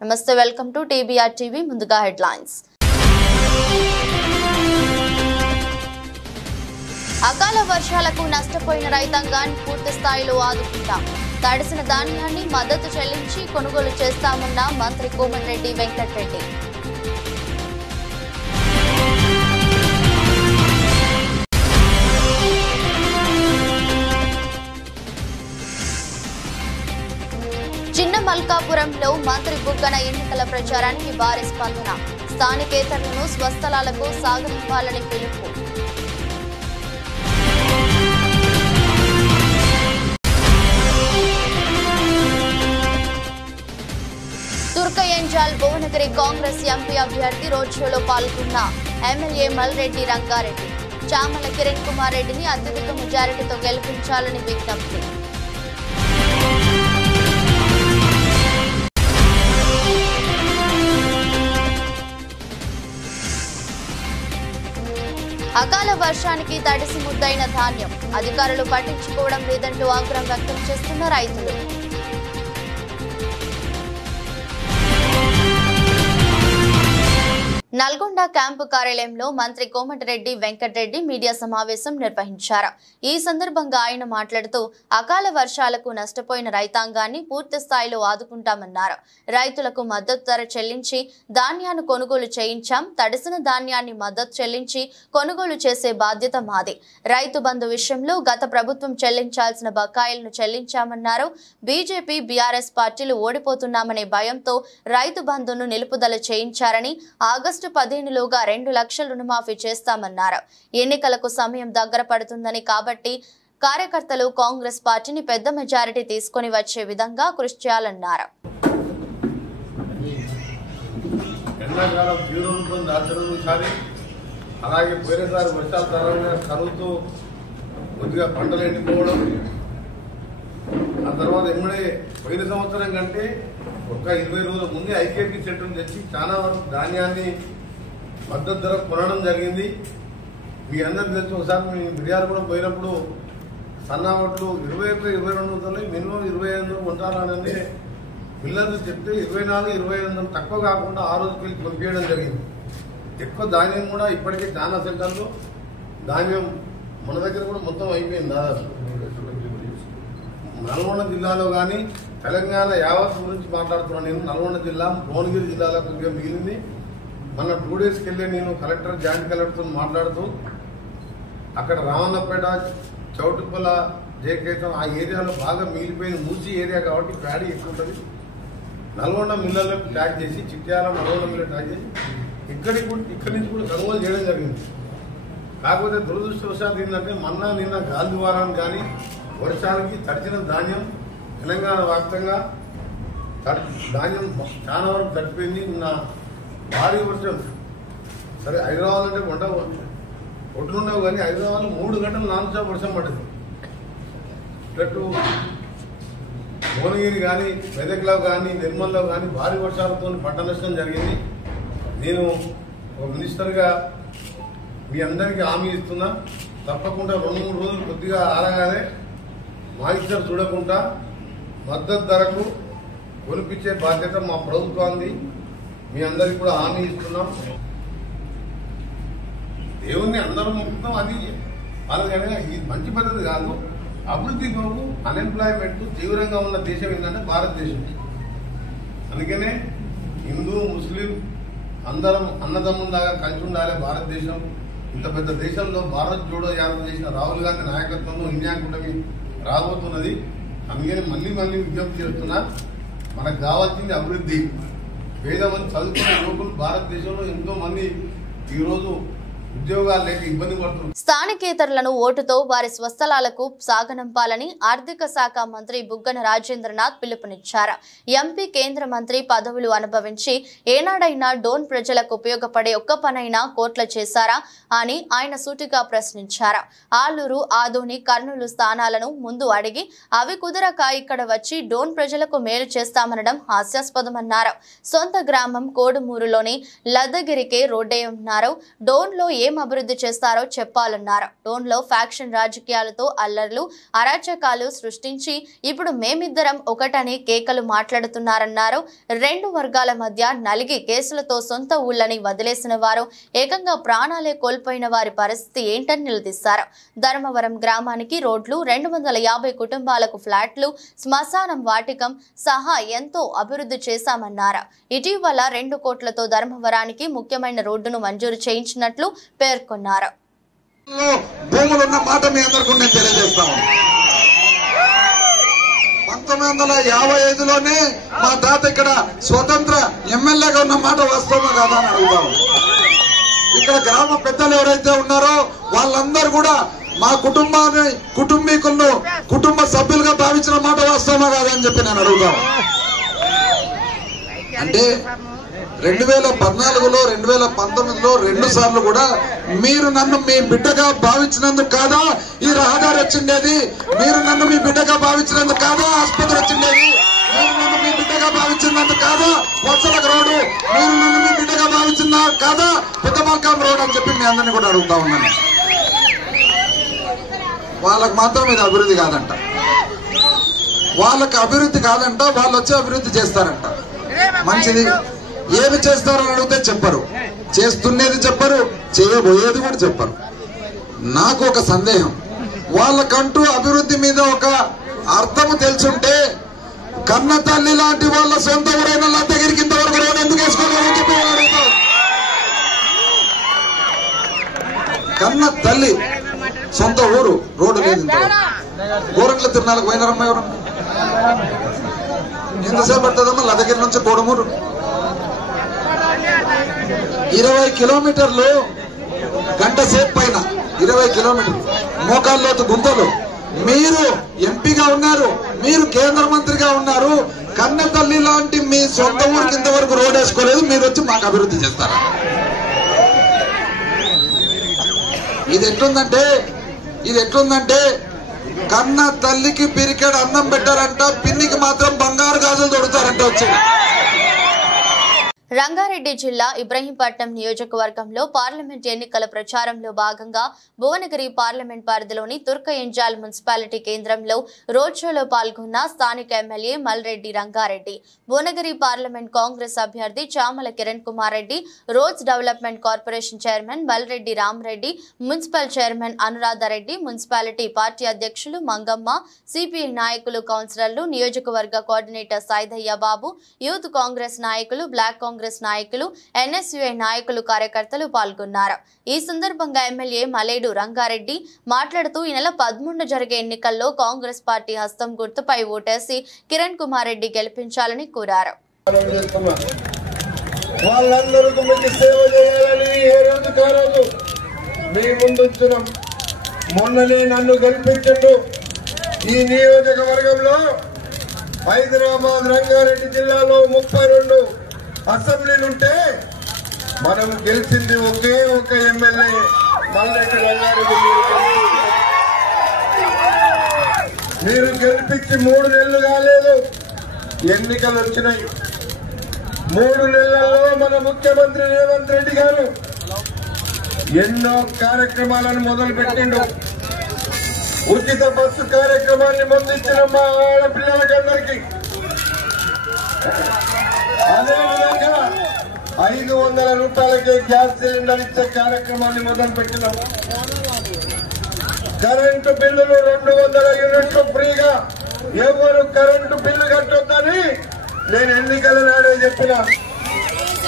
నమస్తే, welcome to TBR TV. ముందుగా headlines. అకాల వర్షాలకు నష్టపోయిన రైతాంగాన్ని పూర్తి స్థాయిలో ఆదుకుంటాం. తడిసిన ధాన్యాన్ని మద్దతు చెల్లించి కొనుగోలు చేస్తామన్న మంత్రి కోమటిరెడ్డి వెంకటరెడ్డి. చిన్న మల్కాపురంలో మంత్రి బుగ్గన ఎన్నికల ప్రచారానికి భారీ స్పందన. స్థానికేతరులను స్వస్థలాలకు సాగనివ్వాలని పిలుపు. తుర్కయంజాల్ భువనగిరి కాంగ్రెస్ ఎంపీ అభ్యర్థి రోడ్ షోలో పాల్గొన్న ఎమ్మెల్యే మల్రెడ్డి రంగారెడ్డి. చామల కిరణ్ కుమార్ రెడ్డిని అత్యధిక మెజారిటీతో గెలిపించాలని విజ్ఞప్తి. అకాల వర్షానికి తడిసి ముద్దైన ధాన్యం అధికారులు పట్టించుకోవడం లేదంటూ ఆగ్రహం వ్యక్తం చేస్తున్న రైతులు. నల్గొండ క్యాంపు కార్యాలయంలో మంత్రి కోమటిరెడ్డి వెంకటరెడ్డి మీడియా సమావేశం నిర్వహించారు. ఈ సందర్భంగా ఆయన మాట్లాడుతూ అకాల వర్షాలకు నష్టపోయిన రైతాంగాన్ని పూర్తి స్థాయిలో ఆదుకుంటామన్నారు. రైతులకు మద్దతు ధర చెల్లించి ధాన్యాన్ని కొనుగోలు చేయించాం. తడిసిన ధాన్యాన్ని మద్దతు చెల్లించి కొనుగోలు చేసే బాధ్యత మాది. రైతు బంధు విషయంలో గత ప్రభుత్వం చెల్లించాల్సిన బకాయిలను చెల్లించామన్నారు. బీజేపీ బీఆర్ఎస్ పార్టీలు ఓడిపోతున్నామనే భయంతో రైతు బంధును నిలుపుదల చేయించారని, ఆగస్టు 15లోగా 2 లక్షల రుణమాఫీ చేస్తామన్నారు. ఎన్నికలకు సమయం దగ్గర పడుతుందని కాబట్టి కార్యకర్తలు కాంగ్రెస్ పార్టీని పెద్ద మెజారిటీ తీసుకొని వచ్చే విధంగా కృషి చేయాలన్నారు. అలాగే పోయినసారి వర్షాల కారణంగా కరువుతో కొద్దిగా పంటలు ఎండిపోవడం, ఆ తర్వాత ఎమ్మడే పోయిన సంవత్సరం కంటే ఒక 20 రోజుల ముందే ఐకేపీ సెంటర్ను తెచ్చి చాలా వరకు ధాన్యాన్ని మద్దతు ధర కొనడం జరిగింది. మీ అందరికీ తెలిసి ఒకసారి మీ మిర్యాలు కూడా పోయినప్పుడు సన్నావట్లు 21-22 మినిమం 25 ఉంటారని పిల్లలు చెప్తే 24-25 తక్కువ కాకుండా ఆ రోజుకి వెళ్ళి కొనిపించడం జరిగింది. ఎక్కువ ధాన్యం కూడా ఇప్పటికే చాలా సెంటర్లో ధాన్యం మన దగ్గర కూడా మొత్తం అయిపోయింది. దాదాపు నల్గొండ జిల్లాలో కానీ తెలంగాణ యావత్ గురించి మాట్లాడుతున్నాను. నేను నల్గొండ జిల్లా భువనగిరి జిల్లాలో కొద్దిగా మిగిలింది. మన 2 డేస్కి వెళ్ళి నేను జాయింట్ కలెక్టర్తో మాట్లాడుతూ అక్కడ రావన్నపేట, చౌటుప్పల, జయకేతం ఆ ఏరియాలో బాగా మిగిలిపోయిన మూసి ఏరియా కాబట్టి ప్యాడీ ఎక్కువ ఉంటుంది. నల్గొండ మిల్లర్లో ట్యాక్ చేసి చిట్యాల నల్గొండ మిల్ల ట్యాక్ చేసి ఇక్కడి నుంచి కూడా కొనుగోలు చేయడం జరిగింది. కాకపోతే దురదృష్టవశాత్తు ఏంటంటే నిన్న గాలి ద్వారాన్ని కానీ వర్షాలకి తడిచిన ధాన్యం తెలంగాణ వ్యాప్తంగా ధాన్యం చాలా వరకు తడిపోయింది. నిన్న భారీ వర్షం. సరే హైదరాబాద్ అంటే ఒడ్డునుండవు కానీ హైదరాబాద్లో 3 గంటలు నాన్ స్టాప్ వర్షం పడింది. ఇట్టు భువనగిరి కానీ, మెదక్లో కానీ, నిర్మల్లో కానీ భారీ వర్షాలతో పంట నష్టం జరిగింది. నేను ఒక మినిస్టర్గా మీ అందరికీ హామీ ఇస్తున్నా, తప్పకుండా 2-3 రోజులు కొద్దిగా ఆరగానే మాయిశ్చర్ చూడకుండా మద్దతు ధరకు కొనిపించే బాధ్యత మా ప్రభుత్వాన్ని మీ అందరికీ కూడా హామీ ఇస్తున్నాం. దేవుణ్ణి అందరూ మొత్తం అది అలాగనే ఇది మంచి పద్ధతి కాదు. అభివృద్ధి కొరకు అన్ఎంప్లాయ్మెంట్ తీవ్రంగా ఉన్న దేశం ఏంటంటే భారతదేశం. అందుకనే హిందూ, ముస్లిం అందరం అన్నదమ్ములాగా కలిసి ఉండాలి. భారతదేశం ఇంత పెద్ద దేశంలో భారత్ జోడో యాత్ర చేసిన రాహుల్ గాంధీ నాయకత్వంలో ఇండియా కూటమి రాబోతున్నది. అందుకని మళ్ళీ విజ్ఞప్తి చేస్తున్నా, మనకు కావాల్సింది అభివృద్ధి. పేదమంది చదువుకున్న యువకులు భారతదేశంలో ఎంతో మంది ఈరోజు ఉద్యోగాలు లేక ఇబ్బంది పడుతున్నారు. స్థానికేతరులను ఓటుతో వారి స్వస్థలాలకు సాగనంపాలని ఆర్థిక శాఖ మంత్రి బుగ్గన రాజేంద్రనాథ్ పిలుపునిచ్చారు. ఎంపీ, కేంద్ర మంత్రి పదవులు అనుభవించి ఏనాడైనా డోన్ ప్రజలకు ఉపయోగపడే ఒక్క పనైనా కోట్ల చేశారా అని ఆయన సూటిగా ప్రశ్నించారు. ఆలూరు, ఆదోని, కర్నూలు స్థానాలను ముందు అడిగి అవి కుదరక ఇక్కడ వచ్చి డోన్ ప్రజలకు మేలు చేస్తామనడం హాస్యాస్పదమన్నారు. సొంత గ్రామం కోడుమూరులోని లద్దగిరికే రోడ్డే ఉన్నారు. డోన్లో ఏం అభివృద్ధి చేస్తారో చెప్పాలన్నారు. డోన్లో ఫ్యాక్షన్ రాజకీయాలతో అల్లర్లు అరాచకాలు సృష్టించి ఇప్పుడు మేమిద్దరం ఒకటని కేకలు మాట్లాడుతున్నారన్నారు. రెండు వర్గాల మధ్య నలిగి కేసులతో సొంత ఊళ్ళని వదిలేసిన వారు ఏకంగా ప్రాణాలే కోల్పోయిన వారి పరిస్థితి ఏంటని నిలదీశారు. ధర్మవరం గ్రామానికి రోడ్లు, 250 కుటుంబాలకు ఫ్లాట్లు, శ్మశానం, వాటికం సహా ఎంతో అభివృద్ధి చేశామన్నారు. ఇటీవల 2 కోట్లతో ధర్మవరానికి ముఖ్యమైన రోడ్డును మంజూరు చేయించినట్లు పేర్కొన్నారు. భూములున్న మాట మీ అందరికీ నేను తెలియజేస్తాను. 1955లోనే మా తాత ఇక్కడ స్వతంత్ర ఎమ్మెల్యేగా ఉన్న మాట వాస్తవమా కాదా అని అడుగుతాము. ఇక్కడ గ్రామ పెద్దలు ఎవరైతే ఉన్నారో వాళ్ళందరూ కూడా మా కుటుంబీకులను కుటుంబ సభ్యులుగా భావించిన మాట వాస్తవమా కాదా అని చెప్పి నేను అడుగుతాను. అంటే 2014లో 2019లో 2 సార్లు కూడా మీరు నన్ను మీ బిడ్డగా భావించినందుకు కాదా ఈ రహదారి వచ్చిండేది, మీరు నన్ను మీ బిడ్డగా భావించినందుకు కాదా ఆసుపత్రి వచ్చిండేది, మీరు నన్ను మీ బిడ్డగా భావించినందుకు కాదా వత్సలకు రోడ్డు, మీరు నన్ను మీ బిడ్డగా భావించిన కాదా పెద్దమల్కాం రోడ్ అని చెప్పి మీ అందరినీ కూడా అడుగుతా ఉన్నాను. వాళ్ళకు మాత్రం ఇది అభివృద్ధి కాదంట, వాళ్ళకి అభివృద్ధి కాదంట, వాళ్ళు వచ్చి అభివృద్ధి చేస్తారంట. మంచిది, ఏమి చేస్తారని అడిగితే చెప్పరు, చేస్తున్నది చెప్పరు, చేయబోయేది కూడా చెప్పరు. నాకు ఒక సందేహం, వాళ్ళకంటూ అభివృద్ధి మీద ఒక అర్థము తెలుసుంటే కన్న తల్లి లాంటి వాళ్ళ సొంత ఊరైన దగ్గరికి ఇంతవరకు రోడ్డు ఎందుకు వేసుకోవాలని చెప్పి అడుగుతారు. కన్న తల్లి సొంత ఊరు రోడ్డు లేదు. గోరంట్ల తిరునాళ్ళకు పోయినారమ్మా ఎవరన్నా? ఎంతసేపు పడుతుందమ్మా లదగిరి నుంచి కోడుమూరు? 20 కిలోమీటర్లు గంట సేపు పైన, 20 కిలోమీటర్లు మోకాల్లోతు గుంతలు. మీరు ఎంపీగా ఉన్నారు, మీరు కేంద్ర మంత్రిగా ఉన్నారు, కన్న తల్లి లాంటి మీ సొంత ఊరికి ఇంతవరకు రోడ్ వేసుకోలేదు, మీరు వచ్చి మాకు అభివృద్ధి చేస్తారా? ఇది ఎట్లుందంటే కన్న తల్లికి పిరికెడు అన్నం పెట్టారంట, పిన్నికి మాత్రం బంగారు గాజులు దొరుకుతారంట. వచ్చి రంగారెడ్డి జిల్లా ఇబ్రహీంపట్నం నియోజకవర్గంలో పార్లమెంట్ ఎన్నికల ప్రచారంలో భాగంగా భువనగిరి పార్లమెంట్ పరిధిలోని తుర్కయంజాల్ మున్సిపాలిటీ కేంద్రంలో రోడ్ షోలో పాల్గొన్న స్థానిక ఎమ్మెల్యే మల్రెడ్డి రంగారెడ్డి, భువనగిరి పార్లమెంట్ కాంగ్రెస్ అభ్యర్థి Chamala Kiran Kumar Reddy, roads development corporation chairman Malreddy Ramareddy, municipal chairman Anuradha Reddy, municipality party అధ్యక్షులు మంగమ్మ, సిపిఐ నాయకులు, కౌన్సిలర్లు, నియోజకవర్గ కోఆర్డినేటర్ సైదయ్య బాబు, యూత్ కాంగ్రెస్ నాయకులు, బ్లాక్ కాంగ్రెస్ నాయకులు, ఎన్ఎస్యుఐ నాయకులు, కార్యకర్తలు పాల్గొన్నారు. ఈ సందర్భంగా ఎమ్మెల్యే మలేడు రంగారెడ్డి మాట్లాడుతూ ఈ నెల 13 జరిగే ఎన్నికల్లో కాంగ్రెస్ పార్టీ హస్తం గుర్తుపై ఓటేసి కిరణ్ కుమార్ రెడ్డి గెలిపించాలని కోరారు. మొన్ననే నన్ను గెలిపించండు. ఈ నియోజకవర్గంలో హైదరాబాద్ రంగారెడ్డి జిల్లాలో 32 అసెంబ్లీలుంటే మనం గెలిచింది ఒకే ఒక ఎమ్మెల్యే మల్రెడ్డి రంగారెడ్డి. మీరు గెలిపించి 3 నెలలు కాలేదు, ఎన్నికలు వచ్చినాయి. 3 నెలల్లో మన ముఖ్యమంత్రి రేవంత్ రెడ్డి గారు ఎన్నో కార్యక్రమాలను మొదలు పెట్టిండు. ఉచిత బస్సు కార్యక్రమాన్ని ముందించిన మా ఆడపిల్లలకందరికీ, అదేవిధంగా 500 రూపాయలకే గ్యాస్ సిలిండర్ ఇచ్చే కార్యక్రమాన్ని మొదలు పెట్టినాం. కరెంటు బిల్లులు 200 యూనిట్లు ఫ్రీగా, ఎవరు కరెంటు బిల్లు కట్టొద్దని నేను ఎన్నికల నాడే చెప్పిన.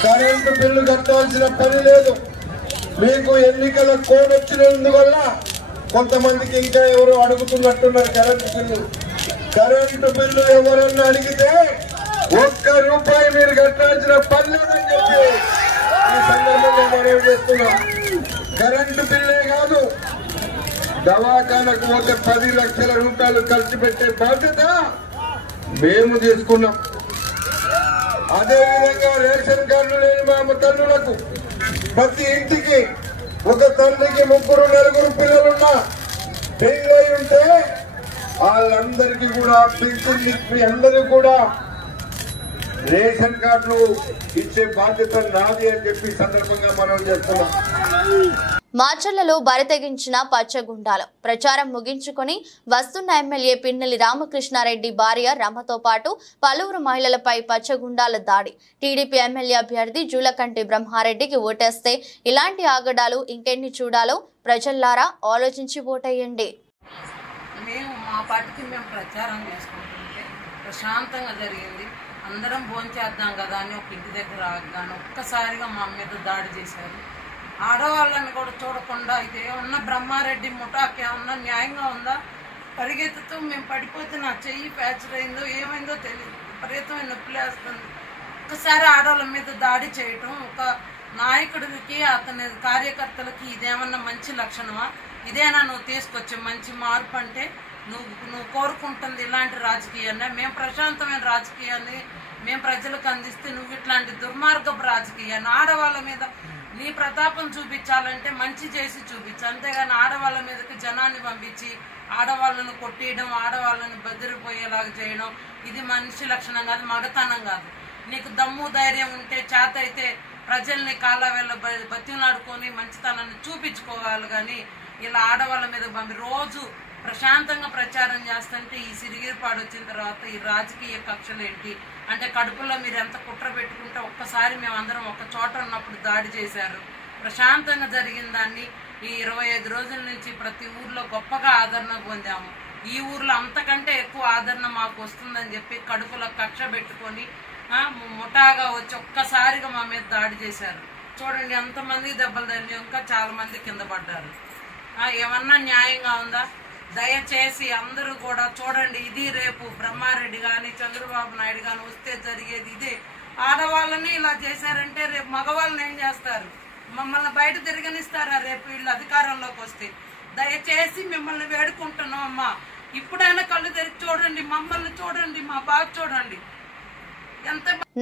కరెంటు బిల్లు కట్టాల్సిన పని లేదు. మీకు ఎన్నికల కోడ్ వచ్చినందువల్ల కొంతమందికి ఇంకా ఎవరు అడుగుతున్నట్టున్నారు కరెంటు బిల్లు ఎవరన్నా అడిగితే 1 రూపాయి మీరు కట్టాల్సిన పని లేదని చెప్పి ఈ సందర్భంగా మనం చేస్తున్నాం. కరెంటు బిల్లే కాదు, దవాఖానకు ఒక 10 లక్షల రూపాయలు ఖర్చు పెట్టే బాధ్యత మేము తీసుకున్నాం. అదేవిధంగా రేషన్ కార్డు లేని మా తల్లులకు ప్రతి ఇంటికి ఒక తల్లికి 3 4 పిల్లలున్నా పెళ్ళై ఉంటే వాళ్ళందరికీ కూడా పింఛన్ అందరికీ కూడా రేషన్ కార్డులు ఇచ్చే బాధ్యత నాది అని చెప్పి సందర్భంగా మనం చేస్తున్నాం. మాచర్లలో బరితెగించిన పచ్చగుండాలు ప్రచారం ముగించుకొని వస్తున్న ఎమ్మెల్యే పిన్నెల్లి రామకృష్ణారెడ్డి భార్య రమతో పాటు పలువురు మహిళలపై పచ్చగుండాల దాడి. టీడీపీ ఎమ్మెల్యే అభ్యర్థి జూలకంటి బ్రహ్మారెడ్డికి ఓటేస్తే ఇలాంటి ఆగడాలు ఇంకెన్ని చూడాలో ప్రజల్లారా ఆలోచించి ఓటేయండి. మేము మా పార్టీకి మేము ప్రచారం చేసుకుంటుంటే ప్రశాంతంగా జరిగింది. అందరం భోంచేద్దాం కదా అని ఒక ఇంటి దగ్గర ఆగాను. ఒక్కసారిగా మా మీద దాడి చేశారు. ఆడవాళ్ళని కూడా చూడకుండా అయితే ఏమన్నా బ్రహ్మారెడ్డి ముఠాకి ఏమన్నా న్యాయంగా ఉందా? పరిగెత్తుతూ మేము పడిపోతే నా చెయ్యి ఫ్రాక్చర్ అయిందో ఏమైందో తెలియదు. విపరీతమైన నొప్పి లేస్తుంది. ఒక్కసారి ఆడవాళ్ళ మీద దాడి చేయటం ఒక నాయకుడికి అతని కార్యకర్తలకి ఇదేమన్నా మంచి లక్షణమా? ఇదేనా నువ్వు తీసుకొచ్చే మంచి మార్పు అంటే? నువ్వు కోరుకుంటుంది ఇలాంటి రాజకీయాన్ని? మేము ప్రశాంతమైన రాజకీయాన్ని మేము ప్రజలకు అందిస్తే నువ్వు ఇట్లాంటి దుర్మార్గపు రాజకీయాన్ని ఆడవాళ్ళ మీద నీ ప్రతాపం చూపించాలంటే మంచి చేసి చూపించు. అంతేగాని ఆడవాళ్ళ మీదకి జనాన్ని పంపించి ఆడవాళ్ళను కొట్టేయడం, ఆడవాళ్ళని బెదిరిపోయేలాగా చేయడం ఇది మనిషి లక్షణం కాదు, మగతనం కాదు. నీకు దమ్ము ధైర్యం ఉంటే చేత అయితే ప్రజల్ని కాళ్ళవేళ్ళ బతిలాడుకొని మంచితనాన్ని చూపించుకోవాలి. కానీ ఇలా ఆడవాళ్ళ మీద పంపి రోజు ప్రశాంతంగా ప్రచారం చేస్తుంటే ఈ సిరిగిరిపాడు వచ్చిన తర్వాత ఈ రాజకీయ కక్షలు ఏంటి అంటే కడుపులో మీరు ఎంత కుట్ర పెట్టుకుంటే ఒక్కసారి మేమందరం ఒక చోట ఉన్నప్పుడు దాడి చేశారు. ప్రశాంతంగా జరిగిన దాన్ని ఈ 25 రోజుల నుంచి ప్రతి ఊర్లో గొప్పగా ఆదరణ పొందాము. ఈ ఊర్లో అంతకంటే ఎక్కువ ఆదరణ మాకు వస్తుందని చెప్పి కడుపులో కక్ష పెట్టుకొని ముఠాగా వచ్చి ఒక్కసారిగా మా మీద దాడి చేశారు. చూడండి ఎంతమంది దెబ్బలు తగిలి ఇంకా చాలా మంది కింద పడ్డారు. ఏమన్నా న్యాయంగా ఉందా? దయచేసి అందరూ కూడా చూడండి. ఇది రేపు బ్రహ్మారెడ్డి కానీ చంద్రబాబు నాయుడు కానీ వస్తే జరిగేది ఇదే. ఆడవాళ్ళని ఇలా చేశారంటే రేపు మగవాళ్ళని ఏం చేస్తారు? మమ్మల్ని బయట తిరగనిస్తారా రేపు వీళ్ళు అధికారంలోకి వస్తే? దయచేసి మిమ్మల్ని వేడుకుంటున్నాం అమ్మా, ఇప్పుడైనా కళ్ళు తెరిచి చూడండి, మమ్మల్ని చూడండి, మా బాధ చూడండి.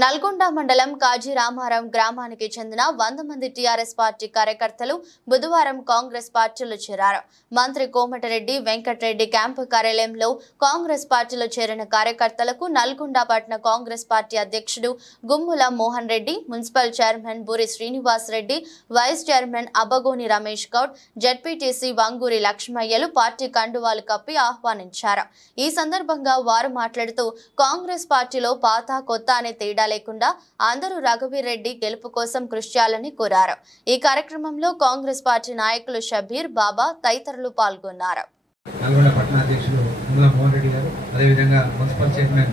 నల్గొండ మండలం కాజీరామారం గ్రామానికి చెందిన 100 మంది టీఆర్ఎస్ పార్టీ కార్యకర్తలు బుధవారం కాంగ్రెస్ పార్టీలో చేరారు. మంత్రి కోమటిరెడ్డి వెంకటరెడ్డి క్యాంపు కార్యాలయంలో కాంగ్రెస్ పార్టీలో చేరిన కార్యకర్తలకు నల్గొండ పట్టణ కాంగ్రెస్ పార్టీ అధ్యక్షుడు Gummula Mohan Reddy, municipal chairman Boori Srinivas Reddy, vice chairman Abbagoni Ramesh Goud, ZPTC Vanguri లక్ష్మయ్యలు పార్టీ కండువాలు కప్పి ఆహ్వానించారు. ఈ సందర్భంగా వారు మాట్లాడుతూ కాంగ్రెస్ పార్టీలో పాత కొత్త అనే తేడా లేకుండా అందరూ రఘువీర్ రెడ్డి గెలుపు కోసం కృషి చేయాలని కోరారు. ఈ కార్యక్రమంలో కాంగ్రెస్ పార్టీ నాయకులు షబీర్, బాబా తదితరులు పాల్గొన్నారు. నల్గొండ పట్టణ అధ్యక్షులు గుమ్ముల మోహన్ రెడ్డి గారు, అదేవిధంగా మున్సిపల్ చైర్మన్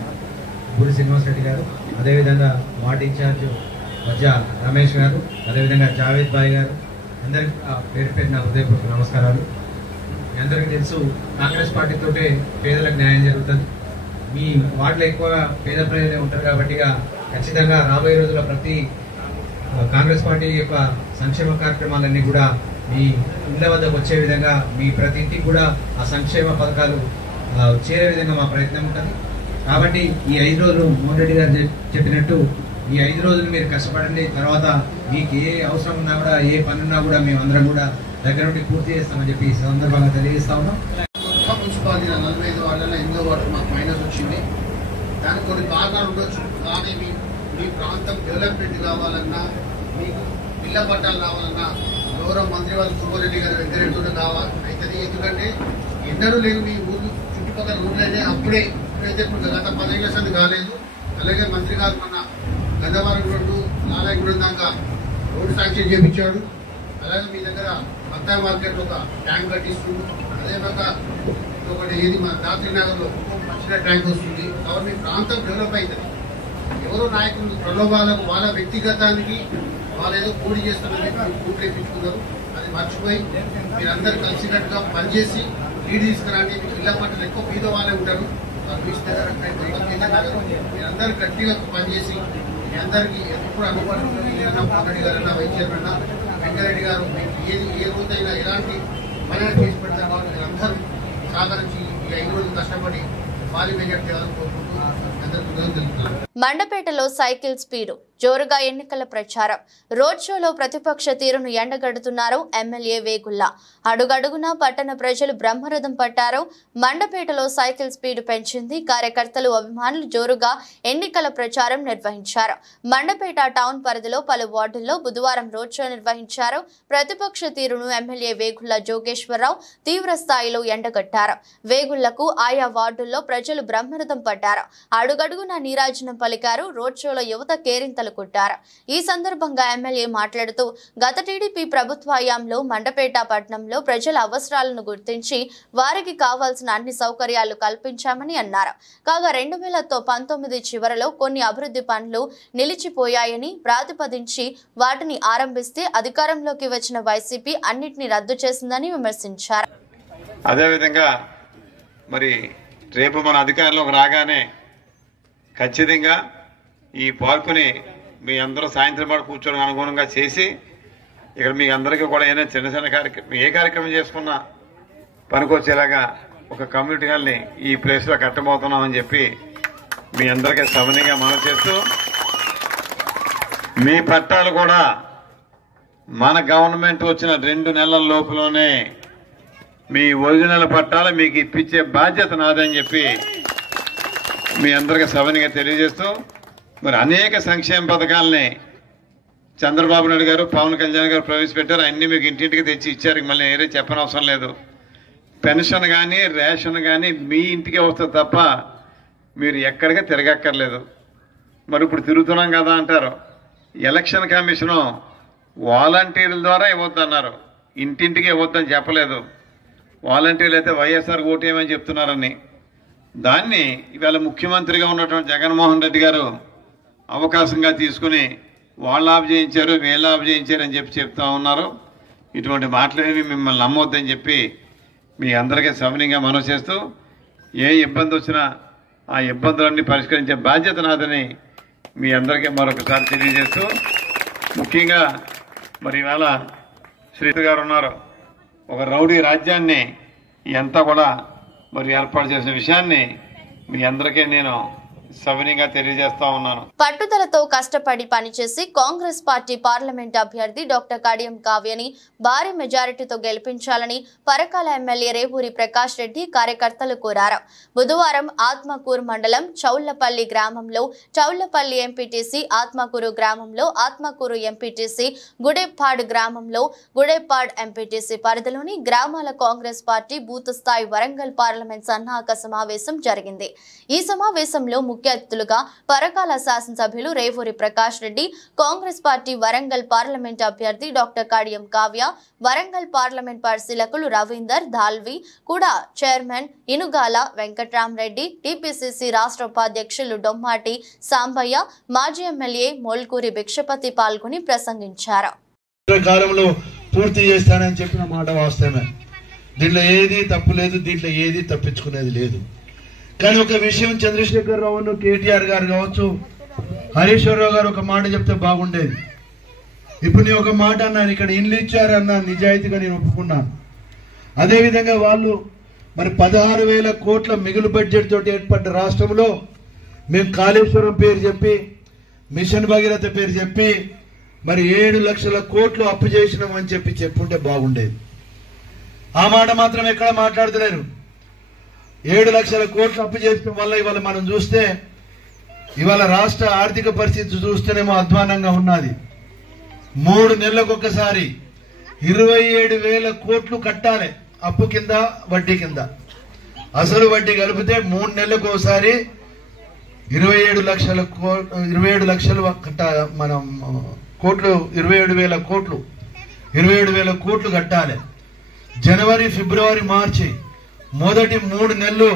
బూరి శ్రీనివాస్ రెడ్డి గారు, అదేవిధంగా వార్డు ఇన్ఛార్జ్ వజ్జా రమేష్ గారు, అదేవిధంగా జావేద్ బాయ్ గారు, అందరికీ పేరు పేరున హృదయపూర్వక నమస్కారాలు. మీ అందరికీ తెలుసు కాంగ్రెస్ పార్టీతోటే పేదలకు న్యాయం జరుగుతుంది. మీ వార్డులో ఎక్కువగా పేద ప్రజలే ఉంటారు కాబట్టి ఖచ్చితంగా రాబోయే రోజుల్లో ప్రతి కాంగ్రెస్ పార్టీ యొక్క సంక్షేమ కార్యక్రమాలన్నీ కూడా మీ ఇళ్ల వద్దకు వచ్చే విధంగా మీ ప్రతి ఇంటికి కూడా ఆ సంక్షేమ పథకాలు చేరే విధంగా మా ప్రయత్నం ఉంటుంది. కాబట్టి ఈ 5 రోజులు మోహన్ రెడ్డి గారు చెప్పినట్టు ఈ 5 రోజులు మీరు కష్టపడండి. తర్వాత మీకు ఏ అవసరం ఉన్నా కూడా ఏ పని ఉన్నా కూడా మేము అందరం కూడా దగ్గర నుండి పూర్తి చేస్తామని చెప్పి ఈ సందర్భంగా తెలియజేస్తా ఉన్నాం. మున్సిపాలిటీ 45 వార్డులలో 8వ వార్డు మాకు మైనస్ వచ్చింది. దానికి కొన్ని కారణాలు ఉండొచ్చు. కానీ మీ ప్రాంతం డెవలప్మెంట్ కావాలన్నా, మీకు ఇళ్ల పట్టాలు కావాలన్నా గౌరవ మంత్రి వాళ్ళు సుబ్బారెడ్డి గారు వెంకరెడ్డి కావాలి అవుతుంది. ఎందుకంటే ఎన్నడూ లేదు మీ ఊరు చుట్టుపక్కల ఊళ్ళైతే అప్పుడే ఇప్పుడైతే గత 10 ఏళ్ల సంది కాలేదు. అలాగే మంత్రి గారు మన గంధవరం రోడ్డు నారాయణగూడెం దాకా రోడ్డు శాంక్షన్ చేయించాడు. అలాగే మీ దగ్గర బత్తాయి మార్కెట్ ఒక ట్యాంక్ కట్టిస్తుంది. అదేవిధంగా ఒకటి ఏది మన రాత్రి నగర్లో మంచిగా ట్యాంక్ వస్తుంది. కాబట్టి మీ ప్రాంతం డెవలప్ అవుతుంది. ఎవరో నాయకులు ప్రలోభాలకు వాళ్ళ వ్యక్తిగతానికి వాళ్ళు ఏదో కూడి చేస్తామని కూడి తెప్పించుకున్నారు. అది మర్చిపోయి మీరందరూ కలిసికట్టుగా పనిచేసి లీడ్ తీసుకురండి. మీకు ఇళ్ల పట్ల ఎక్కువ బీద వాళ్ళే ఉంటారు. మీరందరూ గట్టిగా పనిచేసి మీ అందరికీ ఎప్పుడు అందుబాటులో రెడ్డి గారన్నా, వైస్ చైర్మన్ వెంకరెడ్డి గారు ఏ రోజైనా ఎలాంటి పని చేసి పెడతారు. కాబట్టి మీరందరూ సహకరించి ఈ 5 రోజులు కష్టపడి భారీ మెజార్టీ కోరుకుంటూ అందరికీ తెలుపుతున్నారు. మండపేటలో సైకిల్ స్పీడ్ జోరుగా ఎన్నికల ప్రచారం. రోడ్ షోలో ప్రతిపక్ష తీరును ఎండగడుతున్నారు ఎమ్మెల్యే వేగుళ్ల. అడుగడుగునా పట్టణ ప్రజలు బ్రహ్మరథం పట్టారు. మండపేటలో సైకిల్ స్పీడ్ పెంచింది. కార్యకర్తలు, అభిమానులు జోరుగా ఎన్నికల ప్రచారం నిర్వహించారు. మండపేట టౌన్ పరిధిలో పలు వార్డుల్లో బుధవారం రోడ్ షో నిర్వహించారు. ప్రతిపక్ష తీరును ఎమ్మెల్యే వేగుళ్ల జోగేశ్వరరావు తీవ్ర స్థాయిలో ఎండగట్టారు. వేగుళ్లకు ఆయా వార్డుల్లో ప్రజలు బ్రహ్మరథం పడ్డారు. అడుగడుగునా నీరాజనం పలికారు. రోడ్ షోలో యువత కేరింతలు కొట్టారు. ఈ సందర్భంగా ఎమ్మెల్యే మాట్లాడుతూ గత టీడీపీ ప్రభుత్వ హయాంలో మండపేట పట్టణంలో ప్రజల అవసరాలను గుర్తించి వారికి కావాల్సిన అన్ని సౌకర్యాలు కల్పించామని అన్నారు. కాగా 2019 చివరలో కొన్ని అభివృద్ధి పనులు నిలిచిపోయాయని ప్రతిపాదించి వాటిని ఆరంభిస్తే అధికారంలోకి వచ్చిన వైసీపీ అన్నిటినీ రద్దు చేసిందని విమర్శించారు. అదేవిధంగా మరి రేపు మన అధికారంలోకి రాగానే ఖచ్చితంగా ఈ పార్కుని మీ అందరూ సాయంత్రం పాటు కూర్చోడానికి అనుగుణంగా చేసి ఇక్కడ మీ అందరికీ కూడా ఏదైనా చిన్న చిన్న కార్యక్రమం ఏ కార్యక్రమం చేసుకున్నా పనికొచ్చేలాగా ఒక కమ్యూనిటీ హాల్ని ఈ ప్లేస్లో కట్టబోతున్నామని చెప్పి మీ అందరికీ సవినీయంగా మనవి చేస్తూ మీ పట్టాలు కూడా మన గవర్నమెంట్ వచ్చిన 2 నెలల లోపులోనే మీ ఒరిజినల్ పట్టాలు మీకు ఇప్పించే బాధ్యత నాదని చెప్పి మీ అందరికీ సవినీయంగా తెలియజేస్తూ మరి అనేక సంక్షేమ పథకాలని చంద్రబాబు నాయుడు గారు, పవన్ కళ్యాణ్ గారు ప్రవేశపెట్టారు. అన్ని మీకు ఇంటింటికి తెచ్చి ఇచ్చారు. మళ్ళీ ఏరే చెప్పనవసరం లేదు. పెన్షన్ కానీ రేషన్ కానీ మీ ఇంటికే వస్తుంది తప్ప మీరు ఎక్కడికి తిరగక్కర్లేదు. మరి ఇప్పుడు తిరుగుతున్నాం కదా అంటారు. ఎలక్షన్ కమిషను వాలంటీర్ల ద్వారా ఇవ్వద్దన్నారు. ఇంటింటికి ఇవ్వద్దని చెప్పలేదు. వాలంటీర్లు అయితే వైఎస్ఆర్ ఓటేయమని చెప్తున్నారని దాన్ని ఇవాళ ముఖ్యమంత్రిగా ఉన్నటువంటి జగన్మోహన్ రెడ్డి గారు అవకాశంగా తీసుకుని వాళ్ళు ఆఫ్ చేయించారు, వీళ్ళు ఆఫ్ చేయించారు అని చెప్పి చెప్తా ఉన్నారు. ఇటువంటి మాటలేవి మిమ్మల్ని నమ్మొద్దని చెప్పి మీ అందరికీ సవినీయంగా మనవి చేస్తూ ఏ ఇబ్బంది వచ్చినా ఆ ఇబ్బందులన్నీ పరిష్కరించే బాధ్యత నాదని మీ అందరికీ మరొకసారి తెలియజేస్తూ ముఖ్యంగా మరి ఇవాళ శ్రీధర్ గారు ఉన్నారు. ఒక రౌడీ రాజ్యాన్ని అంతా కూడా మరి ఏర్పాటు చేసిన విషయాన్ని మీ అందరికీ నేను సవినీయంగా తెలియజేస్తా ఉన్నాను. పట్టుదలతో కష్టపడి పనిచేసి కాంగ్రెస్ పార్టీ పార్లమెంట్ అభ్యర్థి డాక్టర్ కడియం కావ్యని భారీ మెజారిటీతో గెలిపించాలని పరకాల ఎమ్మెల్యే రేవూరి ప్రకాష్ రెడ్డి కార్యకర్తలు కోరారు. బుధవారం ఆత్మకూరు మండలం చౌళ్లపల్లి గ్రామంలో చౌళ్లపల్లి ఎంపీటీసీ, ఆత్మకూరు గ్రామంలో ఆత్మకూరు ఎంపీటీసీ, గుడేపాడ్ గ్రామంలో గుడేపాడ్ ఎంపీటీసీ పరిధిలోని గ్రామాల కాంగ్రెస్ పార్టీ బూత్ స్థాయి వరంగల్ పార్లమెంట్ సన్నాహక సమావేశం జరిగింది. ఈ సమావేశంలో ముఖ్య అతిథులుగా పరకాల శాసనసభ్యులు రేవూరి ప్రకాష్ రెడ్డి, కాంగ్రెస్ పార్టీ వరంగల్ పార్లమెంట్ అభ్యర్థి డాక్టర్ కడియం కావ్య, వరంగల్ పార్లమెంట్ పరిశీలకులు రవీందర్ ధాల్వి, కూడా చైర్మన్ ఇనుగాల వెంకట్రామరెడ్డి, టీపీసీసీ రాష్ట్ర ఉపాధ్యక్షులు డొమ్మాటి సాంబయ్య, మాజీ ఎమ్మెల్యే మోల్కూరి భిక్షపతి పాల్గొని ప్రసంగించారు. కాలంలో పూర్తి చేస్తానని చెప్పిన మాట వాస్తవమే. దీంట్లో ఏది తప్పు లేదు, దీంట్లో ఏది తప్పించుకునేది లేదు. కానీ ఒక విషయం చంద్రశేఖర్ రావును, కేటీఆర్ గారు కావచ్చు, హరీశ్వరరావు గారు ఒక మాట చెప్తే బాగుండేది. ఇప్పుడు నేను ఒక మాట అన్నాను, ఇక్కడ ఇండ్లు ఇచ్చారన్న నిజాయితీగా నేను ఒప్పుకున్నాను. అదేవిధంగా వాళ్ళు మరి 16,000 కోట్ల మిగులు బడ్జెట్ తోటి ఏర్పడ్డ రాష్ట్రంలో మేము కాళేశ్వరం పేరు చెప్పి, మిషన్ భగీరథ పేరు చెప్పి మరి 7 లక్షల కోట్లు అప్పు చేసినామని చెప్పి చెప్పుంటే బాగుండేది. ఆ మాట మాత్రం ఎక్కడ మాట్లాడతలేరు. 7 లక్షల కోట్లు అప్పు చేయడం వల్ల ఇవాళ మనం చూస్తే ఇవాళ రాష్ట్ర ఆర్థిక పరిస్థితి చూస్తేనేమో అధ్వానంగా ఉన్నది. 3 నెలలకు ఒకసారి 27,000 కోట్లు కట్టాలి అప్పు కింద, వడ్డీ కింద. అసలు వడ్డీ కలిపితే 3 నెలలకు ఒకసారి 27 లక్షలు మనం కోట్లు, 27,000 కోట్లు, 27,000 కోట్లు కట్టాలి. జనవరి, ఫిబ్రవరి, మార్చి మొదటి 3 నెలలు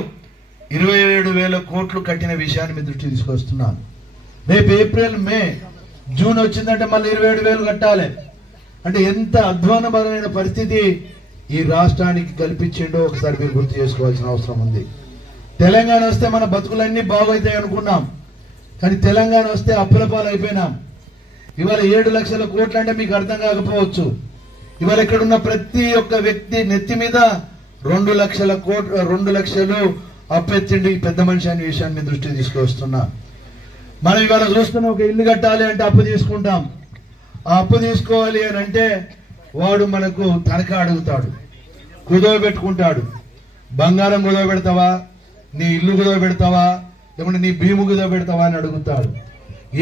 27,000 కోట్లు కట్టిన విషయాన్ని మీ దృష్టి తీసుకొస్తున్నాను. రేపు ఏప్రిల్, మే, జూన్ వచ్చిందంటే మళ్ళీ 27,000 కట్టాలి. అంటే ఎంత అధ్వానమైన పరిస్థితి ఈ రాష్ట్రానికి కల్పించిండో ఒకసారి మీరు గుర్తు చేసుకోవాల్సిన అవసరం ఉంది. తెలంగాణ వస్తే మన బతుకులన్నీ బాగవుతాయి అనుకున్నాం. కానీ తెలంగాణ వస్తే అప్పుల పాలు అయిపోయినాం. ఇవాళ 7 లక్షల కోట్లు అంటే మీకు అర్థం కాకపోవచ్చు. ఇవాళ ఇక్కడున్న ప్రతి ఒక్క వ్యక్తి నెత్తి మీద 2 లక్షలు అప్పెత్తిండి పెద్ద మనిషి అనే విషయాన్ని దృష్టికి తీసుకొస్తున్నా. మనం ఇవాళ చూస్తున్న ఒక ఇల్లు కట్టాలి అంటే అప్పు తీసుకుంటాం. ఆ అప్పు తీసుకోవాలి అని అంటే వాడు మనకు తనఖా అడుగుతాడు, కుదవ పెట్టుకుంటాడు. బంగారం కుదవ పెడతావా, నీ ఇల్లు కుదవ పెడతావా, లేకుంటే నీ భీము కుదవ పెడతావా అని అడుగుతాడు.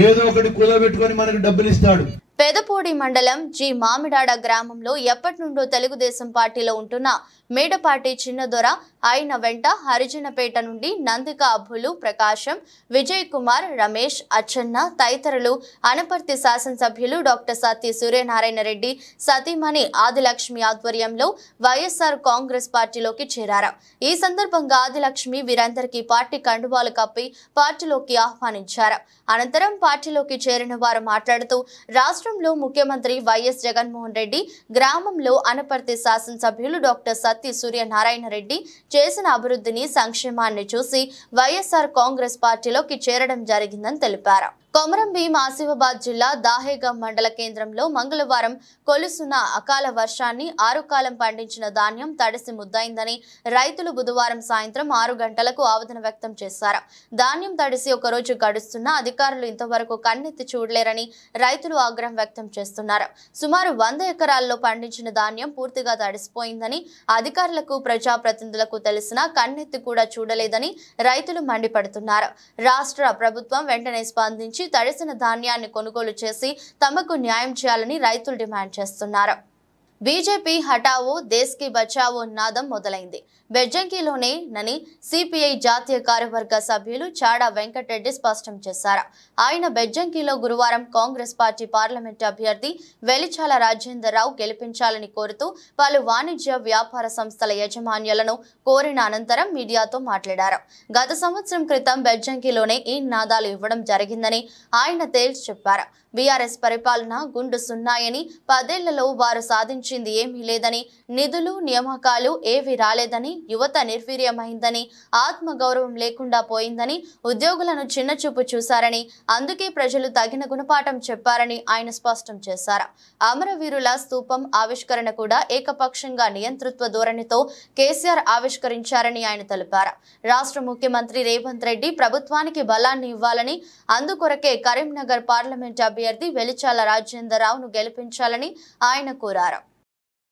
ఏదో ఒకటి కుదవ పెట్టుకొని మనకు డబ్బులు ఇస్తాడు. పెదపూడి మండలం జి మామిడాడ గ్రామంలో ఎప్పటి నుండో తెలుగుదేశం పార్టీలో ఉంటున్న మేడపాటి చిన్నదొర ఆయన వెంట హరిజనపేట నుండి నందిక అబ్బులు, ప్రకాశం, విజయ్ కుమార్, రమేష్, అచ్చన్న తదితరులు అనపర్తి శాసనసభ్యులు డాక్టర్ సత్తి సూర్యనారాయణ రెడ్డి సతీమణి ఆదిలక్ష్మి ఆధ్వర్యంలో వైఎస్ఆర్ కాంగ్రెస్ పార్టీలోకి చేరారు. ఈ సందర్భంగా ఆదిలక్ష్మి వీరందరికీ పార్టీ కండువాలు కప్పి పార్టీలోకి ఆహ్వానించారు. అనంతరం పార్టీలోకి చేరిన వారు మాట్లాడుతూ రాష్ట్రంలో ముఖ్యమంత్రి వైఎస్ జగన్మోహన్ రెడ్డి గ్రామంలో అనపర్తి శాసనసభ్యులు డాక్టర్ సత్తి సూర్యనారాయణ రెడ్డి చేసిన అభివృద్ధిని, సంక్షేమాన్ని చూసి వైఎస్ఆర్ కాంగ్రెస్ పార్టీలోకి చేరడం జరిగిందని తెలిపారు. కొమరం భీం ఆసిఫాబాద్ జిల్లా దాహేగం మండల కేంద్రంలో మంగళవారం కొలుసున్న అకాల వర్షాన్ని 6 కాలం పండించిన ధాన్యం తడిసి ముద్దయిందని రైతులు బుధవారం సాయంత్రం 6 గంటలకు ఆవేదన వ్యక్తం చేశారు. ధాన్యం తడిసి ఒక రోజు గడుస్తున్నా అధికారులు ఇంతవరకు కన్నెత్తి చూడలేరని రైతులు ఆగ్రహం వ్యక్తం చేస్తున్నారు. సుమారు 100 ఎకరాల్లో పండించిన ధాన్యం పూర్తిగా తడిసిపోయిందని, అధికారులకు ప్రజాప్రతినిధులకు తెలిసినా కన్నెత్తి కూడా చూడలేదని రైతులు మండిపడుతున్నారు. రాష్ట్ర ప్రభుత్వం వెంటనే స్పందించి తడిసిన ధాన్యాన్ని కొనుగోలు చేసి తమకు న్యాయం చేయాలని రైతులు డిమాండ్ చేస్తున్నారు. బీజేపీ హటావో దేశ్ కి బచావో నాదం మొదలైంది. బెజ్జంకిలోనే నని సిపిఐ జాతీయ కార్యవర్గ సభ్యులు చాడా వెంకటరెడ్డి స్పష్టం చేశారు. ఆయన బెజ్జంకిలో గురువారం కాంగ్రెస్ పార్టీ పార్లమెంటు అభ్యర్థి వెలిచాల రాజేందర్రావు గెలిపించాలని కోరుతూ పలు వాణిజ్య వ్యాపార సంస్థల యజమాన్యులను కోరిన అనంతరం మీడియాతో మాట్లాడారు. గత సంవత్సరం క్రితం బెజ్జంకిలోనే ఈ నాదాలు ఇవ్వడం జరిగిందని ఆయన తేల్చి చెప్పారు. బీఆర్ఎస్ పరిపాలన గుండు సున్నాయని, 10 ఏళ్లలో వారు సాధించింది ఏమీ లేదని, నిధులు నియామకాలు ఏవీ రాలేదని, యువత నిర్వీర్యమైందని, ఆత్మగౌరవం లేకుండా పోయిందని, ఉద్యోగులను చిన్నచూపు చూశారని, అందుకే ప్రజలు తగిన గుణపాఠం చెప్పారని ఆయన స్పష్టం చేశారు. అమరవీరుల స్తూపం ఆవిష్కరణ కూడా ఏకపక్షంగా నియంతృత్వ ధోరణితో కేసీఆర్ ఆవిష్కరించారని ఆయన తెలిపారు. రాష్ట్ర ముఖ్యమంత్రి రేవంత్ రెడ్డి ప్రభుత్వానికి బలాన్ని ఇవ్వాలని, అందుకొరకే కరీంనగర్ పార్లమెంట్ అభ్యర్థి వెలిచాల రాజేందర్రావును గెలిపించాలని ఆయన కోరారు.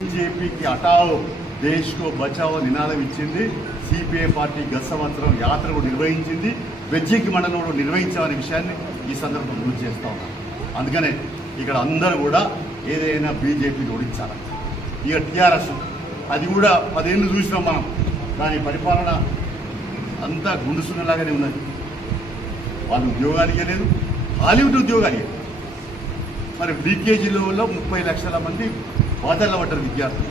బీజేపీకి హటావో దేశ్ కో బచావో నినాదం ఇచ్చింది. సిపిఐ పార్టీ గత సంవత్సరం యాత్ర కూడా నిర్వహించింది. బెజ్జంకి మండలంలో నిర్వహించామనే విషయాన్ని ఈ సందర్భంగా గుర్తు చేస్తా ఉన్నాం. అందుకనే ఇక్కడ అందరూ కూడా ఏదైనా బీజేపీని ఓడించాలి. ఇక టీఆర్ఎస్ అది కూడా 10 ఏళ్ళు చూసినాం మనం. దాని పరిపాలన అంతా గుండుసున్నలాగానే ఉన్నది. వాళ్ళు ఉద్యోగాలు ఇవ్వలేదు, హాలీవుడ్ ఉద్యోగాలు ఇవ్వలేదు. మరి లీకేజీలో 30 లక్షల మంది బాధల్లో పడ్డారు విద్యార్థులు.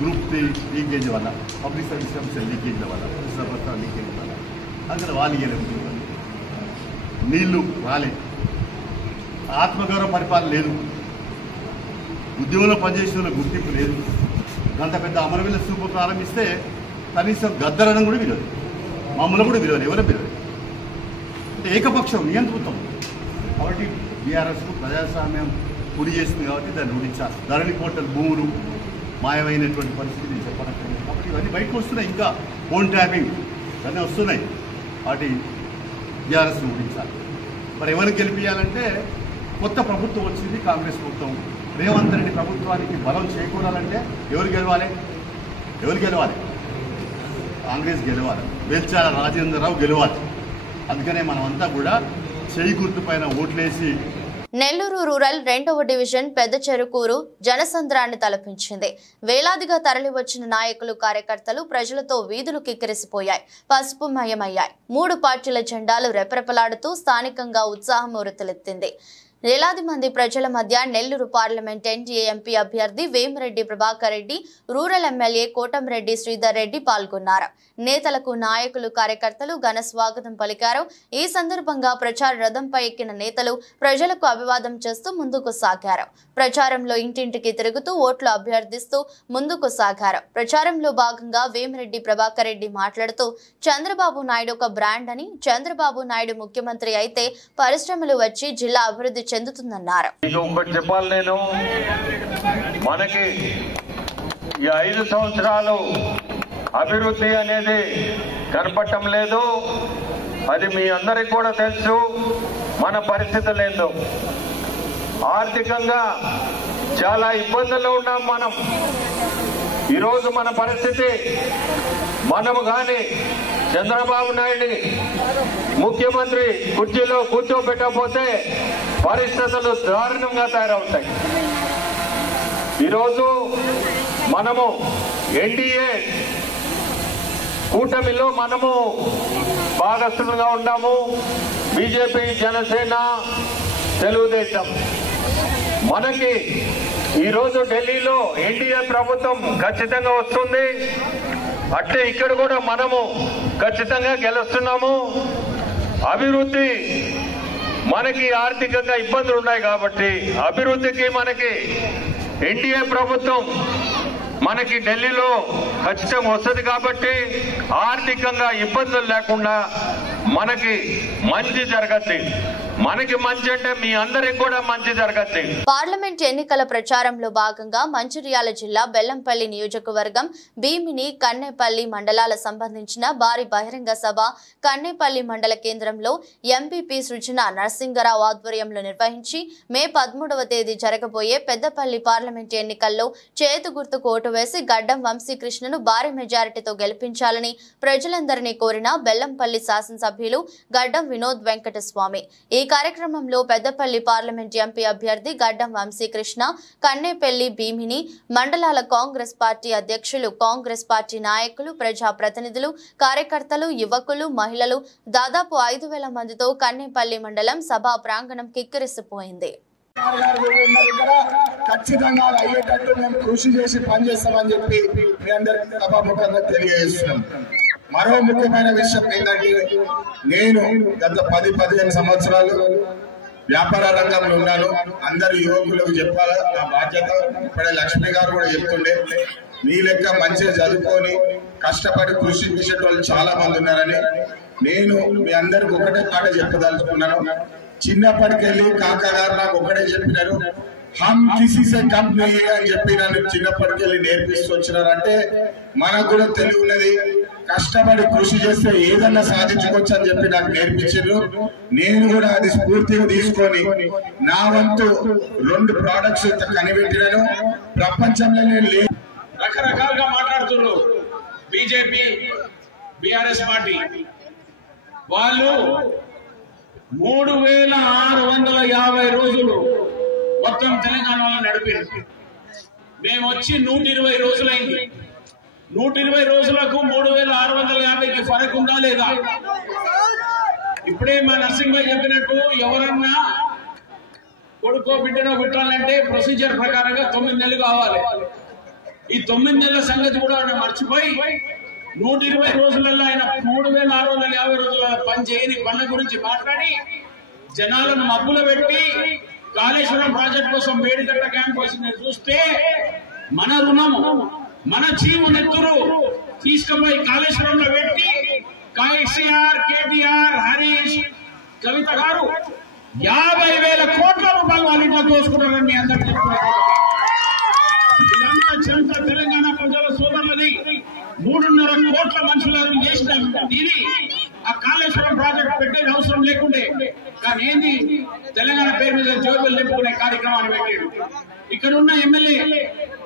గ్రూప్ 3 లీకేజీ వల్ల, పబ్లిక్ సర్వీస్ కమిషన్ లీకేజీల వల్ల, లీకేజీ వల్ల అందులో వాళ్ళు ఇవ్వలేదు ఉద్యోగాలు. నీళ్లు రాలే, ఆత్మగౌరవ పరిపాలన లేదు, ఉద్యోగంలో పనిచేసిన గుర్తింపు లేదు. అంత పెద్ద అమరవీరుల స్తూపం ప్రారంభిస్తే కనీసం గద్దరడం కూడా విలువదు, మమ్మల్ని కూడా విలువదు, ఎవరో విలువదు. అంటే ఏకపక్షం నియంత్రితం. కాబట్టి బీఆర్ఎస్కు ప్రజాస్వామ్యం కుడి చేసింది కాబట్టి దాన్ని ఓడించాలి. ధరణి పోర్టల్ భూములు మాయమైనటువంటి పరిస్థితి నేను చెప్పనట్లేదు. కాబట్టి ఇవన్నీ బయటకు వస్తున్నాయి. ఇంకా ఫోన్ ట్యాపింగ్ ఇవన్నీ వస్తున్నాయి. కాబట్టి బీఆర్ఎస్ని ఓడించాలి. మరి ఎవరికి గెలిపించాలంటే కొత్త ప్రభుత్వం వచ్చింది, కాంగ్రెస్ ప్రభుత్వం. రేవంత్ రెడ్డి ప్రభుత్వానికి బలం చేకూరాలంటే ఎవరు గెలవాలి? కాంగ్రెస్ గెలవాలి, వెలిచాల రాజేందర్రావు గెలవాలి. అందుకనే మనమంతా కూడా చేయి గుర్తు పైన ఓట్లేసి. నెల్లూరు రూరల్ 2వ డివిజన్ పెద్ద చెరుకూరు జనసంద్రాన్ని తలపించింది. వేలాదిగా తరలివచ్చిన నాయకులు, కార్యకర్తలు ప్రజలతో వీధులు కిక్కిరిసిపోయాయి, పసుపుమయమయ్యాయి. 3 పార్టీల జెండాలు రెపరెపలాడుతూ స్థానికంగా ఉత్సాహం ఉరతలెత్తింది. వేలాది మంది ప్రజల మధ్య నెల్లూరు పార్లమెంట్ ఎన్డీఏ ఎంపీ అభ్యర్థి వేమిరెడ్డి ప్రభాకర్ రెడ్డి, రూరల్ ఎమ్మెల్యే కోటంరెడ్డి శ్రీధర్ రెడ్డి పాల్గొన్నారు. నేతలకు, నాయకులు, కార్యకర్తలు ఘన స్వాగతం పలికారు. ఈ సందర్భంగా ప్రచార రథంపై ఎక్కిన నేతలు ప్రజలకు అభివాదం చేస్తూ ముందుకు సాగారు. ప్రచారంలో ఇంటింటికి తిరుగుతూ ఓట్లు అభ్యర్థిస్తూ ముందుకు సాగారు. ప్రచారంలో భాగంగా వేమిరెడ్డి ప్రభాకర్ రెడ్డి మాట్లాడుతూ చంద్రబాబు నాయుడు ఒక బ్రాండ్ అని, చంద్రబాబు నాయుడు ముఖ్యమంత్రి అయితే పరిశ్రమలు వచ్చి జిల్లా అభివృద్ధి చెందుతుందన్నారు. చెప్పాలి నేను, మనకి ఈ 5 సంవత్సరాలు అభివృద్ధి అనేది కనపడటం లేదు. అది మీ అందరికి కూడా తెలుసు. మన పరిస్థితులు ఏందో, ఆర్థికంగా చాలా ఇబ్బందుల్లో ఉన్నాం మనం. ఈరోజు మన పరిస్థితి, మనము కానీ చంద్రబాబు నాయుడిని ముఖ్యమంత్రి కుర్చీలో కూర్చోబెట్టకపోతే పరిస్థితులు దారుణంగా తయారవుతాయి. ఈరోజు మనము ఎన్డీఏ కూటమిలో మనము భాగస్థులుగా ఉన్నాము. బీజేపీ, జనసేన, తెలుగుదేశం. మనకి ఈరోజు ఢిల్లీలో ఎన్డీఏ ప్రభుత్వం ఖచ్చితంగా వస్తుంది. అట్లే ఇక్కడ కూడా మనము ఖచ్చితంగా గెలుస్తున్నాము. అభివృద్ధి, మనకి ఆర్థికంగా ఇబ్బందులు ఉన్నాయి కాబట్టి అభివృద్ధికి మనకి ఎన్డీఏ ప్రభుత్వం మనకి ఢిల్లీలో ఖచ్చితంగా వస్తుంది కాబట్టి ఆర్థికంగా ఇబ్బందులు లేకుండా మనకి మంచి జరగద్ది. మనకి మంచి అంటే మీ అందరికి కూడా మంచి జరగద్ది. పార్లమెంట్ ఎన్నికల ప్రచారంలో భాగంగా మంచిర్యాల జిల్లా బెల్లంపల్లి నియోజకవర్గం భీమిని కన్నేపల్లి మండలాల సంబంధించిన భారీ బహిరంగ సభ కన్నేపల్లి మండల కేంద్రంలో ఎంపీపీ సృజన నరసింగరావు ఆధ్వర్యంలో నిర్వహించి మే 13వ తేదీ జరగబోయే పెద్దపల్లి పార్లమెంట్ ఎన్నికల్లో చేతు గుర్తుకు ఓటు వేసి గడ్డం వంశీకృష్ణను భారీ మెజారిటీతో గెలిపించాలని ప్రజలందరినీ కోరిన బెల్లంపల్లి శాసనసభ్యులు గడ్డం వినోద్ వెంకటస్వామి. ఈ కార్యక్రమంలో పెద్దపల్లి పార్లమెంట్ ఎంపీ అభ్యర్థి గడ్డం వంశీకృష్ణ, కన్నేపల్లి భీమిని మండలాల కాంగ్రెస్ పార్టీ అధ్యక్షులు, కాంగ్రెస్ పార్టీ నాయకులు, ప్రజా ప్రతినిధులు, కార్యకర్తలు, యువకులు, మహిళలు దాదాపు 5,000 మందితో కన్నేపల్లి మండలం సభా ప్రాంగణం కిక్కిరిసిపోయింది. ఖచ్చితంగా అయ్యేటట్టు మేము కృషి చేసి పనిచేస్తామని చెప్పి మీ అందరికీ సభాముఖంగా తెలియజేస్తున్నాం. మరో ముఖ్యమైన విషయం ఏంటంటే, నేను గత 10-15 సంవత్సరాలు వ్యాపార రంగంలో ఉన్నాను. అందరు యువకులకు చెప్పాలా నా బాధ్యత. ఇప్పుడే లక్ష్మి గారు కూడా చెప్తుండే, మీ లెక్క మంచిగా చదువుకొని కష్టపడి కృషి చేసేటోళ్ళు చాలా మంది ఉన్నారని. నేను మీ అందరికి ఒకటే మాట చెప్పదలుచుకున్నాను. చిన్నప్పటికెళ్ళి కాకా గారు నాకు ఒకటే చెప్పినారు, హమ్ కిసి సే కమ్ నహీ అని చెప్పి నన్ను చిన్నప్పటికెళ్ళి నేర్పిస్తూ వచ్చినారంటే మనకు కూడా తెలివి ఉన్నది. కష్టపడి కృషి చేస్తే ఏదన్నా సాధించుకోవచ్చు అని చెప్పి నాకు నేర్పించారు. నేను కూడా అది స్ఫూర్తిగా తీసుకొని నా వంతు 2 ప్రోడక్ట్స్ కనిపెట్టినాను. ప్రపంచంలోనే రకరకాలుగా మాట్లాడుతున్నారు. బీజేపీ, బీఆర్ఎస్ పార్టీ వాళ్ళు 3650 రోజులు మొత్తం తెలంగాణలో నడిపారు. మేము వచ్చి 120 రోజులైంది. 120 రోజులకు 3650కి ఫరక్ ఉందా లేదా? ఇప్పుడే మా నరసింహ చెప్పినట్టు ఎవరన్నా కొడుకో బిడ్డనో పెట్టాలంటే ప్రొసీజర్ ప్రకారంగా 9 నెలలు కావాలి. ఈ 9 నెలల సంగతి కూడా మర్చిపోయి 120 రోజులలో ఆయన 3650 రోజుల పని చేయని పనుల గురించి మాట్లాడి జనాలను మబ్బులు పెట్టి కాళేశ్వరం ప్రాజెక్ట్ కోసం వేడిగట్ట క్యాంప్ వచ్చింది చూస్తే మన రుణము, మన చీము నెత్తురు తీసుకుపోయి కాళేశ్వరంలో పెట్టి కేసీఆర్, కేటీఆర్, హరీష్, కవిత గారు 50,000 కోట్ల రూపాయలు వాళ్ళ ఇంట్లో దోసుకున్నారని మీ అందరికీ ఇదంతా చెంత తెలంగాణ ప్రజల సోదరులది. 3.5 కోట్ల మనుషులను చేసిన ఇది ఆ కాళేశ్వరం ప్రాజెక్ట్ పెట్టేది అవసరం లేకుండే, కానీ ఏంది తెలంగాణ పేరు మీద జోబులు నింపుకునే కార్యక్రమాన్ని పెట్టాడు. ఇక్కడ ఉన్న ఎమ్మెల్యే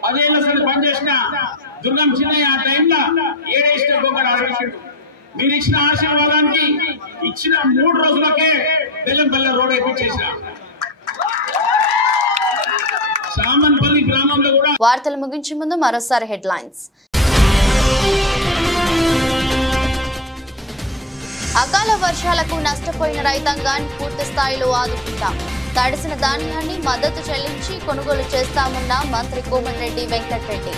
10 ఏళ్ల సరి పనిచేసిన దుర్గం చిన్నయ్య ఆ టైంలో 7 ఇష్ట గొప్ప ఆశించాడు. మీరు ఇచ్చిన ఆశీర్వాదానికి ఇచ్చిన 3 రోజులకే బెల్లంపల్లి రోడ్ వేయించేసిన సామన్పల్లి గ్రామంలో కూడా. వార్తలు ముగించే ముందు మరోసారి హెడ్లైన్స్. అకాల వర్షాలకు నష్టపోయిన రైతాంగాన్ని పూర్తి స్థాయిలో ఆదుకుంటాం. తడిసిన ధాన్యాన్ని మద్దతు చెల్లించి కొనుగోలు చేస్తామన్న మంత్రి కోమటిరెడ్డి వెంకటరెడ్డి.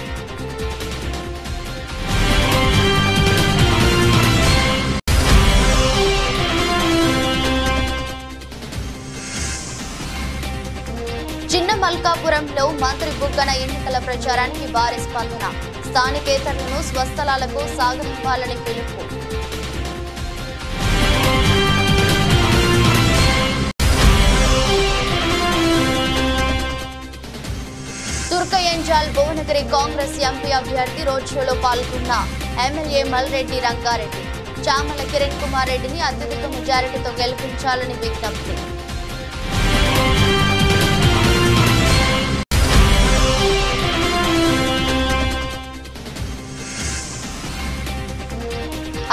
చిన్న మల్కాపురంలో మంత్రి బుగ్గన ఎన్నికల ప్రచారానికి భారీ స్పందన. స్థానికేతరులను స్వస్థలాలకు సాగనివ్వాలని పిలుపు. తుర్కయంజాల్ భువనగిరి కాంగ్రెస్ ఎంపీ అభ్యర్థి రోడ్ షోలో పాల్గొన్న ఎమ్మెల్యే మల్రెడ్డి రంగారెడ్డి. చామల కిరణ్ కుమార్ రెడ్డిని అత్యధిక మెజారిటీతో గెలిపించాలని విజ్ఞప్తి.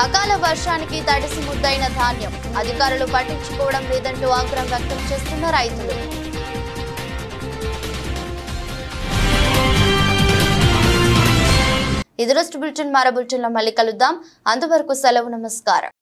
అకాల వర్షానికి తడిసి ముద్దైన ధాన్యం అధికారులు పట్టించుకోవడం లేదంటూ ఆగ్రహం వ్యక్తం చేస్తున్న రైతులు. ఇది రోజు బులెటిన్. మరో బులెటిన్లో మళ్ళీ కలుద్దాం. అంతవరకు సెలవు. నమస్కారం.